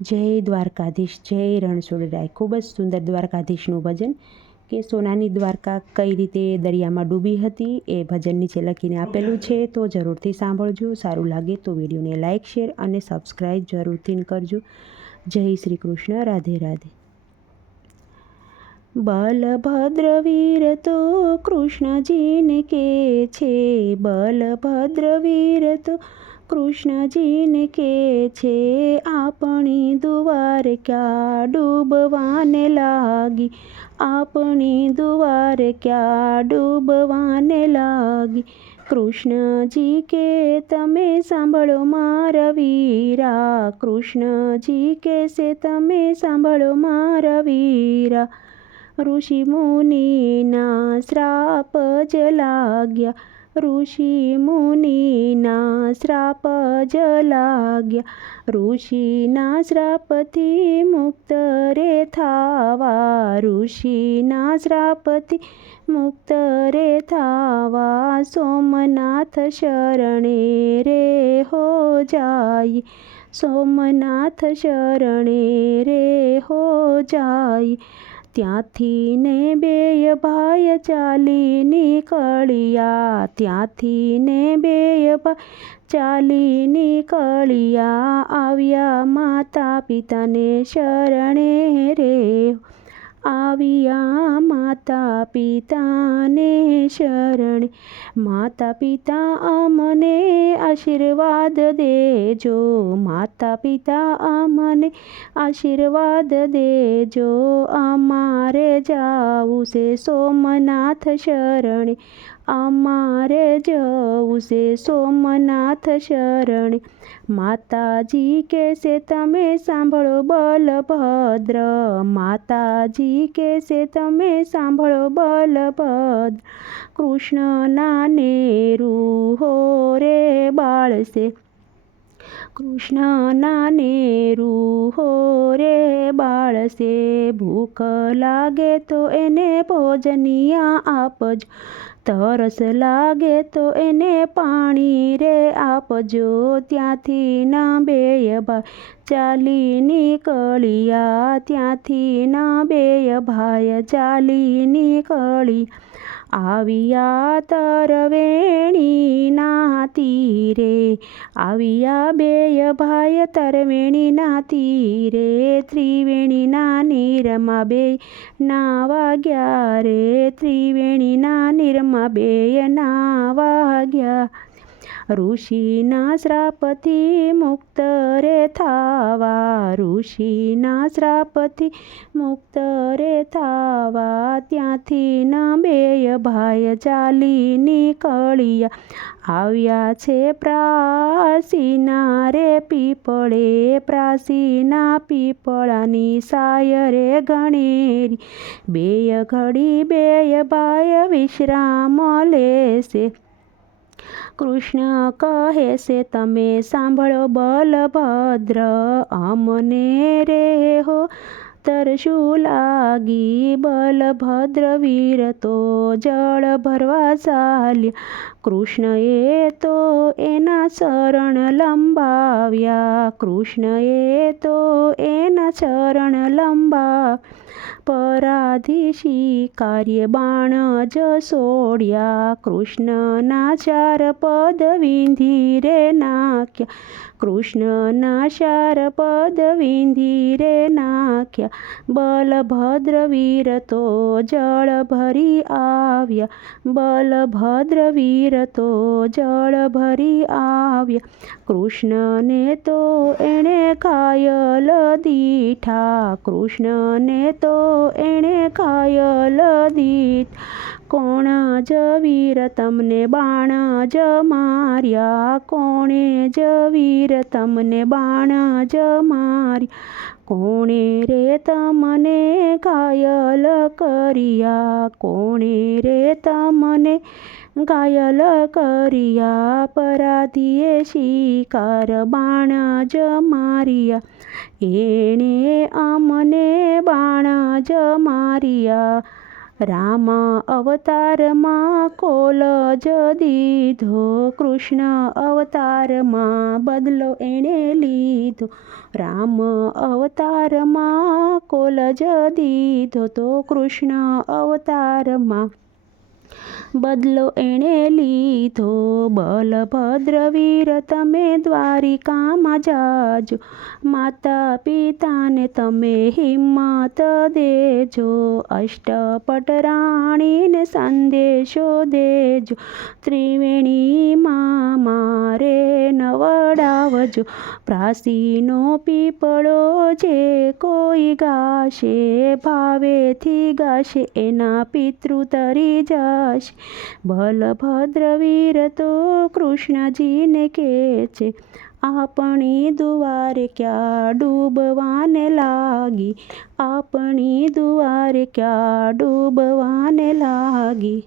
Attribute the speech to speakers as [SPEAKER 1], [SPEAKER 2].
[SPEAKER 1] જય દ્વારકાધીશ, જય રણછોડરાય ખૂબ જ સુંદર દ્વારકાધીશનું ભજન કે સોનાની દ્વારકા કઈ રીતે દરિયામાં ડૂબી હતી એ ભજન નીચે લખીને આપેલું છે. તો જરૂરથી સાંભળજો, સારું લાગે તો વિડીયોને લાઇક શેર અને સબસ્ક્રાઈબ જરૂરથી કરજો. જય શ્રી કૃષ્ણ, રાધે રાધે. બલભદ્ર વીર તો કૃષ્ણજીને કે છે બલભદ્ર વીર તો કૃષ્ણજીને કે છે, આપણી દુવાર ક્યાં ડૂબવાને લાગી? આપણી દુવાર ક્યાં ડૂબવાને લાગી? કૃષ્ણજી કે, તમે સાંભળો મારા વીરા. કૃષ્ણજી કે છે, તમે સાંભળો મારા વીરા. ઋષિ મુનિના શ્રાપ જ લાગ્યા. ઋષિ મુનિના શ્રાપ જ લાગ્યા ઋષિના શ્રાપથી મુક્ત રે થાવા ઋષિના શ્રાપથી મુક્ત રે થાવા સોમનાથ શરણે રે હો જાય સોમનાથ શરણે રે હો જાય ત્યાંથી ને બે ભાઈ ચાલી નીકળ્યા ત્યાંથી ને બે ભાઈ ચાલી નીકળ્યા આવ્યા માતા પિતાને શરણે રે. આવ્યા માતા પિતાને શરણે. માતા પિતા અમને આશીર્વાદ દેજો. માતા પિતા અમને આશીર્વાદ દેજો. અમારે જાવું છે સોમનાથ શરણે. અમારે જવું છે સોમનાથ શરણે. માતાજી કહેશે, તમે સાંભળો બલભદ્ર. માતાજી કહેશે, તમે સાંભળો બલભદ્ર. કૃષ્ણના નેરુ હો રે બાળશે. કૃષ્ણના નેરુ હો રે બાળશે. ભૂખ લાગે તો એને ભોજનિયા આપજો. તરસ લાગે તો એને પાણી રે આપજો ત્યાંથી ના બેય ભાઈ ચાલી નીકળ્યા ત્યાંથી ના બેય ભાઈ ચાલી નીકળી આવ્યા તરવેણીના તીરે, આવ્યા બેય ભાઈ તરવેણીના તીરે, ત્રિવેણીના નીરમાં બે નાવા ગયા રે, ત્રિવેણીના નીરમાં બે નાવા ગયા. ઋષિના શ્રાપથી મુક્ત રે થાવા ઋષિના શ્રાપથી મુક્ત રે થાવા ત્યાંથી ન બેય ભાઈ ચાલી નીકળ્યા આવ્યા છે પ્રાસીના રે પીપળે, પ્રાસીના પીપળાની સાય રે ગણેરી. બેય ઘડી બેય ભાઈ વિશ્રામ લેશે. કૃષ્ણ કહે છે, તમે સાંભળો બલભદ્ર અમને રે હો, તરશું લાગી બલભદ્ર વીર તો જળ ભરવા ચાલ્યા કૃષ્ણએ તો એના શરણ લંબાવ્યા. કૃષ્ણએ તો એના શરણ લંબા પરાધીશી કાર્ય બાણ જ સોડ્યા. કૃષ્ણના ચાર પદ વિંધી રે નાખ્યા. કૃષ્ણના ચાર પદ વિંધી રે નાખ્યા. બલભદ્ર વીર તો જળ ભરી આવ્યા. બલભદ્ર વીર તો જળ ભરી આવ્યા. કૃષ્ણને તો એણે કાયલ દીઠા. કૃષ્ણને તો એણે કાયલ દીઠ. કોણ જ વીર તમને બાણ જ માર્યા? કોણે જ વીર તમને બાણ જ માર્યા? કોણે રે તમને ઘાયલ કર્યા? કોણે રે તમને ઘાયલ કર્યા? પરાધીએ શિકાર બાણ જ માર્યા. એણે અમને બાણ જ માર્યા. રામ અવતારમાં કોલ જ દીધો, કૃષ્ણ અવતારમાં બદલો એણે લીધો. રામ અવતારમાં કોલ જ દીધો તો કૃષ્ણ અવતારમાં બદલો એણે લીધો. બલભદ્ર વીર, તમે દ્વારિકામાં જાજો. માતા પિતાને તમે હિંમત દેજો. અષ્ટપટ રાણીને સંદેશો દેજો. ત્રિવેણીમાં મારે નવડાવજો. પ્રાસીનો પીપળો જે કોઈ ગાશે, ભાવેથી ગાશે, એના પિતૃ તરી જશે બલભદ્ર વીર તો કૃષ્ણજીને કહે છે, આપણી દુવારે ક્યાં ડૂબવાને લાગી? આપણી દુવારે ક્યાં ડૂબવાને લાગી?